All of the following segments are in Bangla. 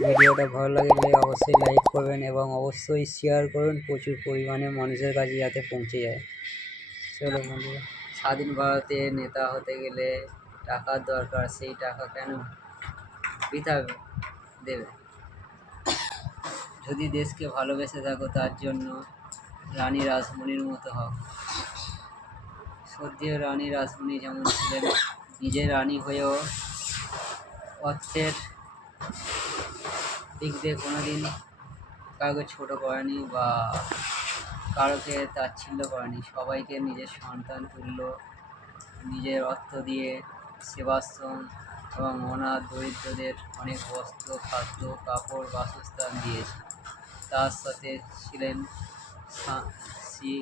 ভিডিওটা ভালো লাগলে অবশ্যই লাইক করবেন এবং অবশ্যই শেয়ার করবেন প্রচুর পরিমাণে মানুষের কাছে যাতে পৌঁছে যায়। চলো বন্ধুরা, স্বাধীন ভারতে নেতা হতে গেলে টাকার দরকার, সেই টাকা কেন বৃথা দেবে? যদি দেশকে ভালোবেসে থাকো তার জন্য রানী রাসমণির মতো হও। শ্রদ্ধেয় রানী রাসমণি যেমন ছিলেন, নিজে রানী হয়েও অর্থের দিক দিয়ে কোনোদিন কাউকে ছোট করেনি বা কারোকে তাচ্ছিল্য করেনি। সবাইকে নিজের সন্তান তুল্য নিজের অর্থ দিয়ে সেবাশ্রম এবং অনাথ দরিদ্রদের অনেক বস্ত্র, খাদ্য, কাপড়, বাসস্থান দিয়েছে। তার সাথে ছিলেন শ্রী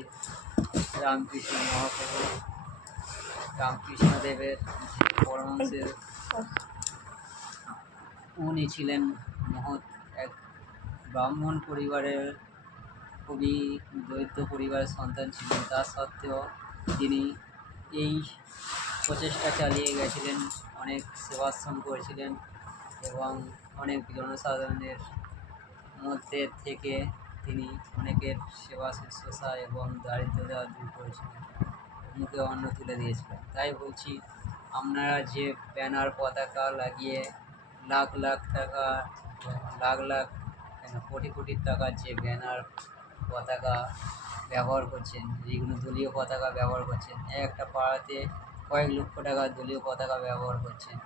রামকৃষ্ণ মহাপ্রভু, রামকৃষ্ণদেবের যে পরমহংসের, উনি ছিলেন মহৎ এক ব্রাহ্মণ পরিবারের, খুবই দরিদ্র পরিবারের সন্তান ছিলেন। তা সত্ত্বেও তিনি এই প্রচেষ্টা চালিয়ে গেছিলেন, অনেক সেবাশ্রম করেছিলেন এবং অনেক জনসাধারণের মধ্যে থেকে তিনি অনেকের সেবা শুশ্রূষা এবং দারিদ্রতা দূর করেছিলেন, মুখে অন্ন তুলে দিয়েছিলেন। তাই বলছি, আপনারা যে ব্যানার পতাকা লাগিয়ে লাখ লাখ টাকা, লাখ লাখ কেন কোটি কোটি টাকার যে ব্যানার পতাকা ব্যবহার করছেন, যেগুলো দলীয় পতাকা ব্যবহার করছেন, একটা পাড়াতে কয়েক লক্ষ টাকার দলীয় পতাকা ব্যবহার করছেন।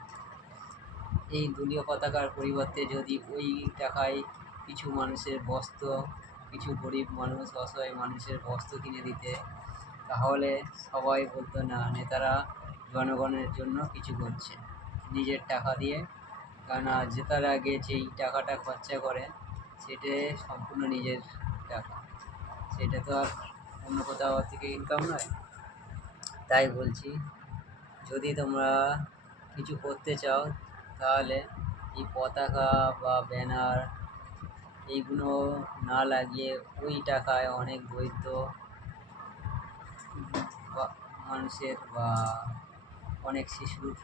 এই দলীয় পতাকার পরিবর্তে যদি ওই টাকায় কিছু মানুষের বস্ত্র, কিছু গরিব মানুষ, অসহায় মানুষের বস্ত্র কিনে দিতে, তাহলে সবাই বলতো না, নেতারা জনগণের জন্য কিছু করছে নিজের টাকা দিয়ে। কেননা জেতার আগে যেই টাকাটা খরচা করে সেটা সম্পূর্ণ নিজের টাকা, সেটা তো আর অন্য কোথাও থেকে ইনকাম নয়। তাই বলছি, যদি তোমরা কিছু করতে চাও তাহলে এই পতাকা বা ব্যানার এইগুলো না লাগিয়ে ওই টাকায় অনেক দরিদ্র মানুষের বা অনেক শিশুর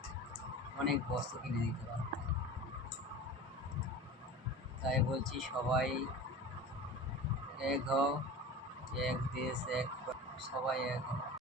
অনেক বস্ত্র কিনে দিতে পারে। তাই বলছি, সবাই এক হও, এক দেশ, এক সবাই এক হও।